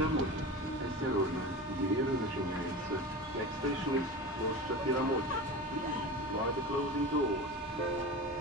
Перамотка. Осторожно, двери начинаются. Next station is Площадь Перамотка. Please, mind the closing doors.